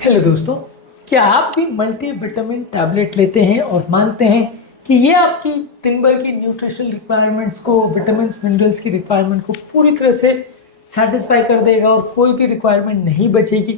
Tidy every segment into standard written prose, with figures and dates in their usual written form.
Hello दोस्तों, क्या आप भी मल्टीविटामिन टैबलेट लेते हैं और मानते हैं कि ये आपकी दिन भर की न्यूट्रिशनल रिक्वायरमेंट्स को, विटामिन्स मिनरल्स की रिक्वायरमेंट को पूरी तरह से सेटिस्फाई कर देगा और कोई भी रिक्वायरमेंट नहीं बचेगी?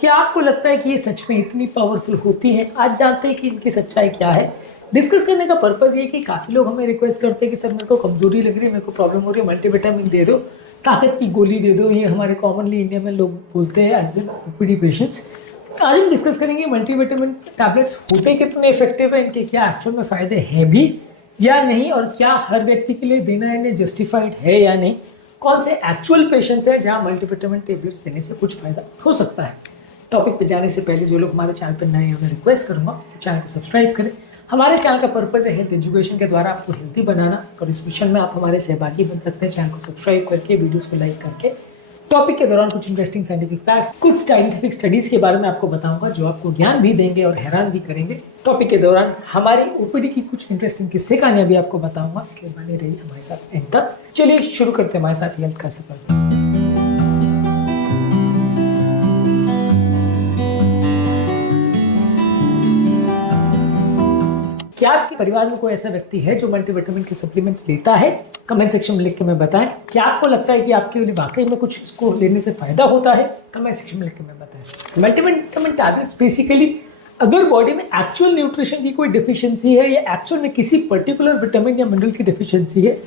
क्या आपको लगता है कि ये सच में इतनी पावरफुल होती है? आज जानते हैं कि इनकी सच्चाई क्या है। डिस्कस करने का पर्पज़ ये कि काफ़ी लोग हमें रिक्वेस्ट करते हैं कि सर मेरे को कमजोरी लग रही है, मेरे को प्रॉब्लम हो रही है, मल्टीविटामिन दे दो, ताकत की गोली दे दो। ये हमारे कॉमनली इंडिया में लोग बोलते हैं एज एन ओपीडी पेशेंट्स। आज हम डिस्कस करेंगे मल्टीविटामिन टैबलेट्स होते कितने इफेक्टिव है, इनके क्या एक्चुअल में फ़ायदे हैं भी या नहीं, और क्या हर व्यक्ति के लिए देना इन्हें जस्टिफाइड है या नहीं। कौन से एक्चुअल पेशेंट्स हैं जहां मल्टीविटामिन टैबलेट्स देने से कुछ फ़ायदा हो सकता है। टॉपिक पे जाने से पहले जो लोग हमारे चैनल पर नए हैं, मैं रिक्वेस्ट करूँगा कि चैनल को सब्सक्राइब करें। हमारे चैनल का पर्पज़ है हेल्थ एजुकेशन के द्वारा आपको हेल्थी बनाना, और इस मिशन में आप हमारे सहभागी बन सकते हैं चैनल को सब्सक्राइब करके, वीडियोज़ को लाइक करके। टॉपिक के दौरान कुछ इंटरेस्टिंग साइंटिफिक फैक्ट्स, कुछ साइंटिफिक स्टडीज के बारे में आपको बताऊंगा जो आपको ज्ञान भी देंगे और हैरान भी करेंगे। टॉपिक के दौरान हमारी ओपीडी की कुछ इंटरेस्टिंग किस्से कहानियां भी आपको बताऊंगा, इसलिए बने रहिए हमारे साथ एंड तक। चलिए शुरू करते हैं हमारे साथ हेल्थ का सफर। क्या आपके परिवार में कोई ऐसा व्यक्ति है जो मल्टीविटामिन के सप्लीमेंट्स लेता है? कमेंट सेक्शन में लिख के मैं बताएं। क्या आपको लगता है कि आपके लिए वाकई में कुछ इसको लेने से फायदा होता है? कमेंट सेक्शन में लिख के मैं बताएं। मल्टीविटामिन टैबलेट्स बेसिकली अगर बॉडी में एक्चुअल न्यूट्रिशन की कोई डिफिशियंसी है या एक्चुअल में किसी पर्टिकुलर विटामिन या मिनरल की डिफिशियंसी है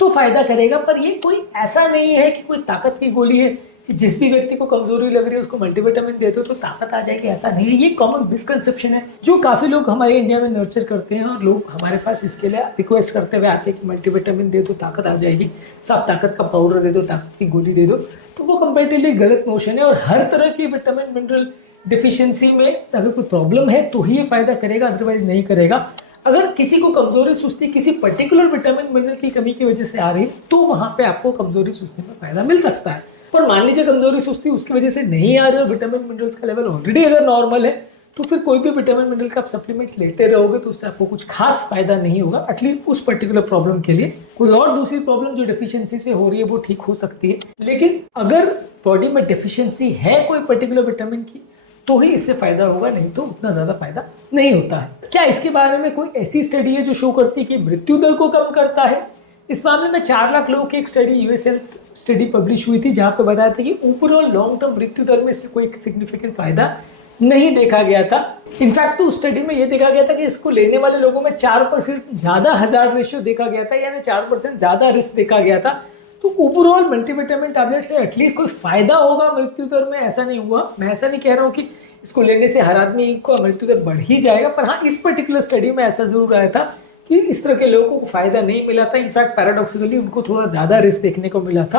तो फायदा करेगा, पर ये कोई ऐसा नहीं है कि कोई ताकत की गोली है कि जिस भी व्यक्ति को कमजोरी लग रही है उसको मल्टीविटामिन दे दो तो ताकत आ जाएगी। ऐसा नहीं है। ये कॉमन मिसकंसेप्शन है जो काफी लोग हमारे इंडिया में नर्चर करते हैं, और लोग हमारे पास इसके लिए रिक्वेस्ट करते हुए आते हैं कि मल्टीविटामिन दे दो ताकत आ जाएगी, सब ताकत का पाउडर दे दो, ताकत की गोली दे दो। तो वो कंपेरेटिवली गलत नोशन है, और हर तरह की विटामिन मिनरल डिफिशियंसी में अगर कोई प्रॉब्लम है तो ही ये फायदा करेगा, अदरवाइज नहीं करेगा। अगर किसी को कमजोरी सुस्ती किसी पर्टिकुलर विटामिन मिनरल की कमी की वजह से आ रही तो वहां पे आपको कमजोरी सुस्ती में फायदा मिल सकता है। पर मान लीजिए कमजोरी सुस्ती उसकी वजह से नहीं आ रही और विटामिन मिनरल्स का लेवल ऑलरेडी अगर नॉर्मल है तो फिर कोई भी विटामिन मिनरल का आप सप्लीमेंट्स लेते रहोगे तो उससे आपको कुछ खास फायदा नहीं होगा, एटलीस्ट उस पर्टिकुलर प्रॉब्लम के लिए। कोई और दूसरी प्रॉब्लम जो डिफिशियंसी से हो रही है वो ठीक हो सकती है, लेकिन अगर बॉडी में डिफिशियंसी है कोई पर्टिकुलर विटामिन की तो ही इससे फायदा होगा, नहीं तो उतना ज्यादा फायदा नहीं होता है। क्या इसके बारे में कोई ऐसी स्टडी है जो शो करती है कि मृत्यु दर को कम करता है? इस मामले में 4 लाख लोगों की एक study US health study publish हुई थी जहां पे बताया था कि ओवरऑल लॉन्ग टर्म मृत्यु दर में इससे कोई सिग्निफिकेंट फायदा नहीं देखा गया था। इनफैक्ट तो उस स्टडी में यह देखा गया था कि इसको लेने वाले लोगों में 4% ज्यादा हजार्ड रेशियो देखा गया था, यानी 4% ज्यादा रिस्क देखा गया था। तो ओवरऑल मल्टीविटामिन टैबलेट से एटलीस्ट कोई फायदा होगा मृत्यु दर में, ऐसा नहीं हुआ। मैं ऐसा नहीं कह रहा हूँ कि इसको लेने से हर आदमी को मृत्यु दर बढ़ ही जाएगा, पर हाँ इस पर्टिकुलर स्टडी में ऐसा जरूर आया था कि इस तरह के लोगों को फायदा नहीं मिला था। इनफैक्ट पैराडॉक्सिकली उनको थोड़ा ज्यादा रिस्क देखने को मिला था,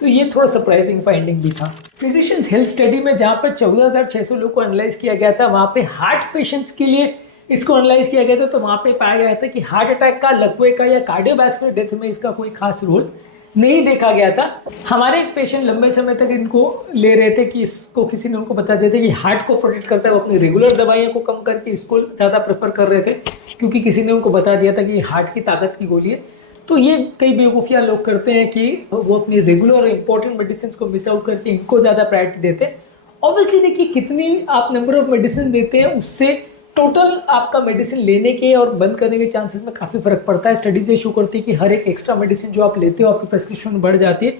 तो ये थोड़ा सरप्राइजिंग फाइंडिंग भी था। फिजिशियंस हेल्थ स्टडी में जहाँ पर 14,600 लोग को एनालाइज किया गया था, वहाँ पे हार्ट पेशेंट्स के लिए इसको एनालाइज किया गया था, तो वहाँ पे पाया गया था कि हार्ट अटैक का, लकवे का या कार्डियोवैस्कुलर डेथ में इसका कोई खास रोल नहीं देखा गया था। हमारे एक पेशेंट लंबे समय तक इनको ले रहे थे कि इसको किसी ने उनको बता दिया था कि हार्ट को प्रोटेक्ट करता है, वो अपनी रेगुलर दवाइयों को कम करके इसको ज़्यादा प्रेफर कर रहे थे, क्योंकि किसी ने उनको बता दिया था कि हार्ट की ताकत की गोली है। तो ये कई बेवकूफ़िया लोग करते हैं कि वो अपनी रेगुलर और इंपॉर्टेंट मेडिसिन को मिस आउट करके इनको ज़्यादा प्रायोरिटी देते हैं। ऑब्वियसली देखिए, कितनी आप नंबर ऑफ मेडिसिन देते हैं उससे टोटल आपका मेडिसिन लेने के और बंद करने के चांसेस में काफ़ी फर्क पड़ता है। स्टडीज ये शो करती है कि हर एक एक्स्ट्रा मेडिसिन जो आप लेते हो आपकी प्रेस्क्रिप्शन बढ़ जाती है,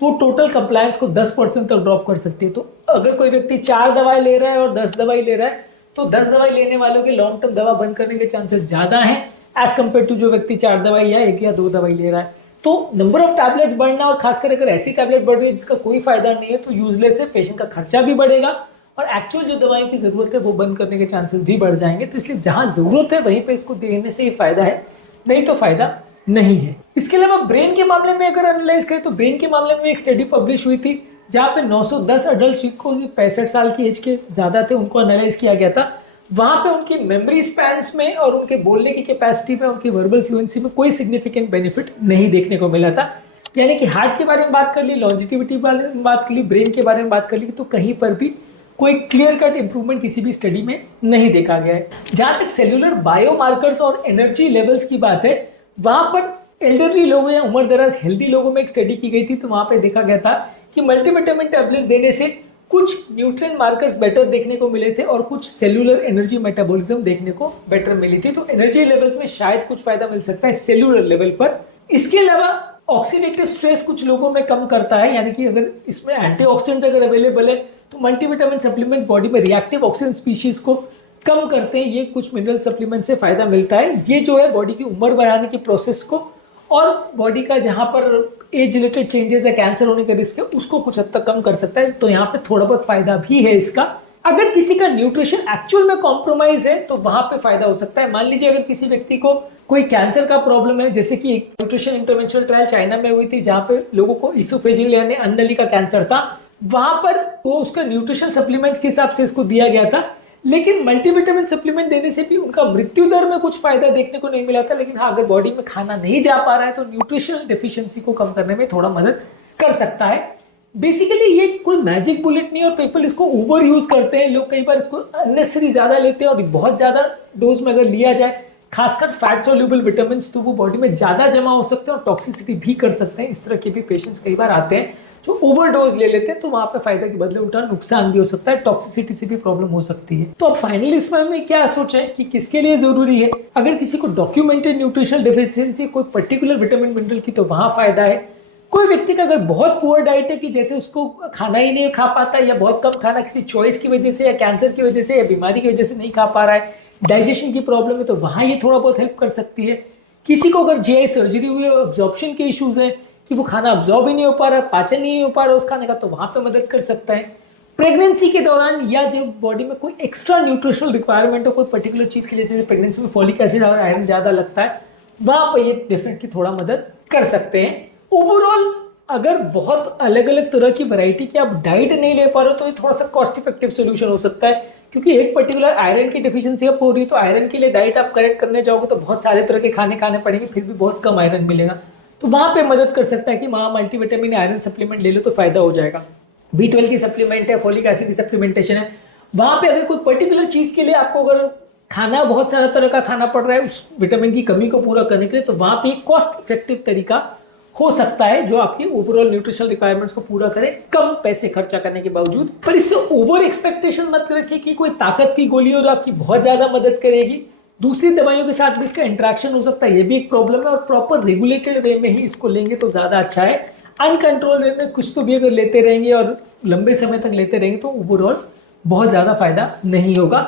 वो टोटल कंप्लायंस को 10% तक ड्रॉप कर सकती है। तो अगर कोई व्यक्ति 4 दवाई ले रहा है और 10 दवाई ले रहा है तो 10 दवाई लेने वालों के लॉन्ग टर्म दवा बंद करने के चांसेस ज़्यादा हैं एज कम्पेयर टू जो व्यक्ति 4 दवाई या 1 या 2 दवाई ले रहा है। तो नंबर ऑफ टैबलेट्स बढ़ना, और खासकर अगर ऐसी टैबलेट बढ़ रही है जिसका कोई फायदा नहीं है, तो यूजलेस है, पेशेंट का खर्चा भी बढ़ेगा और एक्चुअल जो दवाई की जरूरत है वो बंद करने के चांसेस भी बढ़ जाएंगे। तो इसलिए जहां जरूरत है वहीं पे इसको देने से ही फायदा है, नहीं तो फायदा नहीं है। इसके अलावा ब्रेन के मामले में अगर एनालाइज करें तो ब्रेन के मामले में एक स्टडी पब्लिश हुई थी जहां पे 910 अडल्ट को 65 साल की एज के ज्यादा थे उनको एनालाइज किया गया था। वहां पे उनकी मेमोरी स्पैन्स में और उनके बोलने की कैपेसिटी में, उनकी वर्बल फ्लुएंसी में कोई सिग्निफिकेंट बेनिफिट नहीं देखने को मिला था। यानी कि हार्ट के बारे में बात कर ली, लॉन्जिटिविटी के बारे में बात कर ली, ब्रेन के बारे में बात कर ली, तो कहीं पर भी कोई क्लियर कट इंप्रूवमेंट किसी भी स्टडी में नहीं देखा गया है। जहां तक सेलुलर बायोमार्कर्स और एनर्जी लेवल्स की बात है, वहां पर एल्डरली लोगों या उम्र दराज हेल्दी लोगों में एक स्टडी की गई थी, तो वहां पे देखा गया था कि मल्टीविटामिन टैबलेट्स देने से कुछ न्यूट्रिएंट मार्कर्स बेटर देखने को मिले थे और कुछ सेलुलर एनर्जी मेटाबॉलिज्म देखने को बेटर मिली थी। तो एनर्जी लेवल्स में शायद कुछ फायदा मिल सकता है सेलुलर लेवल पर। इसके अलावा ऑक्सीडेटिव स्ट्रेस कुछ लोगों में कम करता है, यानी कि अगर इसमें एंटीऑक्सीडेंट्स अगर अवेलेबल है तो मल्टीविटामिन सप्लीमेंट्स बॉडी में रिएक्टिव ऑक्सीजन स्पीशीज को कम करते हैं। ये कुछ मिनरल सप्लीमेंट से फायदा मिलता है। ये जो है बॉडी की उम्र बढ़ाने की प्रोसेस को और बॉडी का जहां पर एज रिलेटेड चेंजेस है, कैंसर होने का रिस्क है, उसको कुछ हद तक कम कर सकता है। तो यहाँ पे थोड़ा बहुत फायदा भी है इसका। अगर किसी का न्यूट्रिशन एक्चुअल में कॉम्प्रोमाइज है तो वहां पे फायदा हो सकता है। मान लीजिए अगर किसी व्यक्ति को कोई कैंसर का प्रॉब्लम है, जैसे कि एक न्यूट्रिशन इंटरवेंशनल ट्रायल चाइना में हुई थी जहां पे लोगों को इसोफेजियल यानी अन्ननली का कैंसर था, वहां पर वो उसका न्यूट्रिशन सप्लीमेंट्स के हिसाब से इसको दिया गया था। लेकिन मल्टीविटामिन सप्लीमेंट देने से भी उनका मृत्यु दर में कुछ फायदा देखने को नहीं मिला था। लेकिन हाँ, अगर बॉडी में खाना नहीं जा पा रहा है तो न्यूट्रिशनल डेफिशिएंसी को कम करने में थोड़ा मदद कर सकता है। बेसिकली ये कोई मैजिक बुलेट नहीं, और पीपल इसको ओवर यूज करते हैं। लोग कई बार इसको अननेसेसरी ज्यादा लेते हैं और बहुत ज्यादा डोज में अगर लिया जाए, खासकर फैट सोल्यूबल विटामिन, तो वो बॉडी में ज्यादा जमा हो सकते हैं और टॉक्सिसिटी भी कर सकते हैं। इस तरह के भी पेशेंट्स कई बार आते हैं जो ओवरडोज ले लेते हैं, तो वहां पे फायदा के बदले उल्टा नुकसान भी हो सकता है, टॉक्सिसिटी से भी प्रॉब्लम हो सकती है। तो अब फाइनली इसमें हमें क्या सोचें कि किसके लिए जरूरी है। अगर किसी को डॉक्यूमेंटेड न्यूट्रिशनल डेफिशिएंसी कोई पर्टिकुलर विटामिन मिनरल की, तो वहां फायदा है। कोई व्यक्ति का अगर बहुत पुअर डाइट है कि जैसे उसको खाना ही नहीं खा पाता या बहुत कम खाना किसी चॉइस की वजह से या कैंसर की वजह से या बीमारी की वजह से नहीं खा पा रहा है, डाइजेशन की प्रॉब्लम है, तो वहां ये थोड़ा बहुत हेल्प कर सकती है। किसी को अगर जीआई सर्जरी हुई है, अब्जॉर्प्शन के इश्यूज हैं कि वो खाना अब्जॉर्ब ही नहीं हो पा रहा, पाचन नहीं हो पा रहा उस खाने का, तो वहां पे मदद कर सकता है। प्रेगनेंसी के दौरान या जब बॉडी में कोई एक्स्ट्रा न्यूट्रिशनल रिक्वायरमेंट हो कोई पर्टिकुलर चीज के लिए, जैसे प्रेगनेंसी में फॉलिक एसिड और आयरन ज्यादा लगता है, वहां पर ये डेफिनेटली थोड़ा मदद कर सकते हैं। ओवरऑल अगर बहुत अलग अलग तरह की वैरायटी की आप डाइट नहीं ले पा रहे हो तो ये थोड़ा सा कॉस्ट इफेक्टिव सोल्यूशन हो सकता है, क्योंकि एक पर्टिकुलर आयरन की डेफिशिएंसी अब हो रही है, तो आयरन के लिए डाइट आप करेक्ट करने जाओगे तो बहुत सारे तरह के खाने खाने पड़ेंगे, फिर भी बहुत कम आयरन मिलेगा। तो वहां पे मदद कर सकता है कि वहां मल्टीविटामिन आयरन सप्लीमेंट ले लो तो फायदा हो जाएगा। B12 की सप्लीमेंट है, फोलिक एसिड की सप्लीमेंटेशन है। वहां पे अगर कोई पर्टिकुलर चीज के लिए आपको अगर खाना बहुत सारा तरह का खाना पड़ रहा है उस विटामिन की कमी को पूरा करने के लिए, तो वहां पे एक कॉस्ट इफेक्टिव तरीका हो सकता है जो आपकी ओवरऑल न्यूट्रिशनल रिक्वायरमेंट्स को पूरा करे कम पैसे खर्चा करने के बावजूद। पर इससे ओवर एक्सपेक्टेशन मत रखिए कि कोई ताकत की गोली हो जो आपकी बहुत ज्यादा मदद करेगी। दूसरी दवाइयों के साथ भी इसका इंटरेक्शन हो सकता है, ये भी एक प्रॉब्लम है, और प्रॉपर रेगुलेटेड वे में ही इसको लेंगे तो ज्यादा अच्छा है। अनकंट्रोल वे में कुछ तो भी अगर लेते रहेंगे और लंबे समय तक लेते रहेंगे तो ओवरऑल बहुत ज्यादा फायदा नहीं होगा।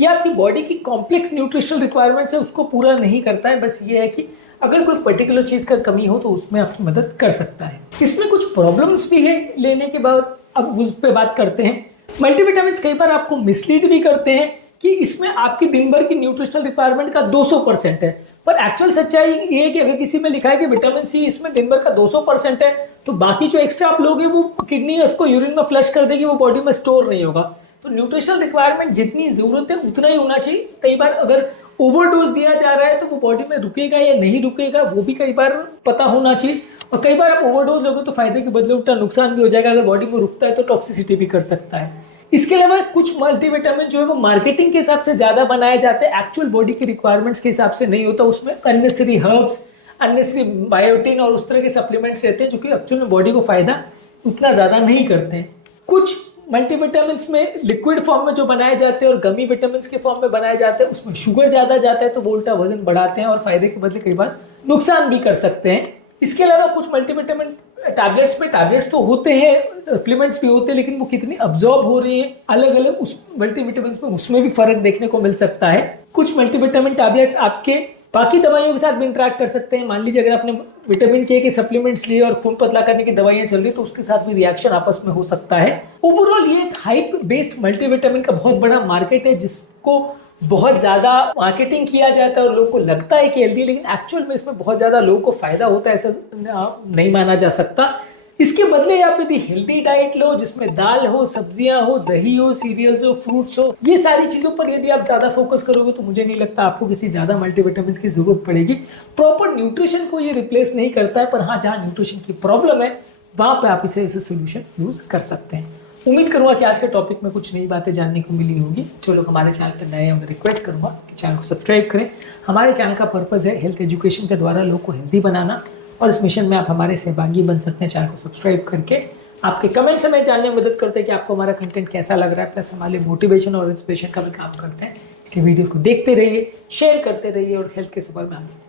ये आपकी बॉडी की कॉम्प्लेक्स न्यूट्रिशनल रिक्वायरमेंट्स है उसको पूरा नहीं करता है। बस ये है कि अगर कोई पर्टिकुलर चीज का कमी हो तो उसमें आपकी मदद कर सकता है। इसमें कुछ प्रॉब्लम्स भी है लेने के बाद, अब उस पर बात करते हैं। मल्टीविटामिन्स कई बार आपको मिसलीड भी करते हैं कि इसमें आपकी दिन भर की न्यूट्रिशनल रिक्वायरमेंट का 200% है, पर एक्चुअल सच्चाई ये है कि अगर किसी में लिखा है कि विटामिन सी इसमें दिन भर का 200% है, तो बाकी जो एक्स्ट्रा आप लोगे वो किडनी आपको यूरिन में फ्लश कर देगी, वो बॉडी में स्टोर नहीं होगा। तो न्यूट्रिशनल रिक्वायरमेंट जितनी जरूरत है उतना ही होना चाहिए। कई बार अगर ओवरडोज दिया जा रहा है तो वो बॉडी में रुकेगा या नहीं रुकेगा वो भी कई बार पता होना चाहिए, और कई बार आप ओवरडोज लोगे तो फायदे के बदले उल्टा नुकसान भी हो जाएगा। अगर बॉडी में रुकता है तो टॉक्सिसिटी भी कर सकता है। इसके अलावा कुछ मल्टीविटामिन जो है वो मार्केटिंग के हिसाब से ज्यादा बनाए जाते हैं, एक्चुअल बॉडी की रिक्वायरमेंट्स के हिसाब से नहीं होता। उसमें अननेसेसरी हर्ब्स, अननेसेसरी बायोटिन और उस तरह के सप्लीमेंट्स रहते हैं जो कि एक्चुअल में बॉडी को फायदा उतना ज्यादा नहीं करते हैं। कुछ मल्टीविटामिन में लिक्विड फॉर्म में जो बनाए जाते हैं और गमी विटामिन के फॉर्म में बनाए जाते हैं उसमें शुगर ज्यादा जाता है, तो वो उल्टा वजन बढ़ाते हैं और फायदे के बदले कई बार नुकसान भी कर सकते हैं। इसके अलावा कुछ मल्टीविटामिन टैबलेट्स तो होते हैं, सप्लीमेंट्स भी होते हैं, लेकिन वो कितनी अब्जॉर्ब हो रही है अलग अलग उस मल्टीविटामिन में, उसमें भी फर्क देखने को मिल सकता है। कुछ मल्टीविटामिन टैबलेट्स आपके बाकी दवाइयों के साथ भी इंटरेक्ट कर सकते हैं। मान लीजिए अगर आपने विटामिन के सप्लीमेंट्स लिए और खून पतला करने की दवाइयां चल रही तो उसके साथ भी रिएक्शन आपस में हो सकता है। ओवरऑल ये एक हाइप बेस्ड मल्टीविटामिन का बहुत बड़ा मार्केट है जिसको बहुत ज्यादा मार्केटिंग किया जाता है और लोगों को लगता है कि हेल्दी, लेकिन एक्चुअल में इसमें बहुत ज्यादा लोगों को फायदा होता है ऐसा नहीं माना जा सकता। इसके बदले आप यदि हेल्दी डाइट लो जिसमें दाल हो, सब्जियां हो, दही हो, सीरियल्स हो, फ्रूट्स हो, ये सारी चीजों पर यदि आप ज्यादा फोकस करोगे तो मुझे नहीं लगता आपको किसी ज्यादा मल्टीविटामिन की जरूरत पड़ेगी। प्रॉपर न्यूट्रिशन को ये रिप्लेस नहीं करता है, पर हाँ जहाँ न्यूट्रिशन की प्रॉब्लम है वहां पर आप इसे एज ए सोल्यूशन यूज कर सकते हैं। उम्मीद करूंगा कि आज के टॉपिक में कुछ नई बातें जानने को मिली होगी। जो लोग हमारे चैनल पर नए हैं उन्हें रिक्वेस्ट करूंगा कि चैनल को सब्सक्राइब करें। हमारे चैनल का पर्पज़ है हेल्थ एजुकेशन के द्वारा लोगों को हेल्दी बनाना, और इस मिशन में आप हमारे सहभागी बन सकते हैं चैनल को सब्सक्राइब करके। आपके कमेंट्स हमें जानने में मदद करते हैं कि आपको हमारा कंटेंट कैसा लग रहा है, प्लस हमारे मोटिवेशन और इंस्पिरेशन का भी काम करते हैं। इसलिए वीडियो को देखते रहिए, शेयर करते रहिए और हेल्थ के सफर में आगे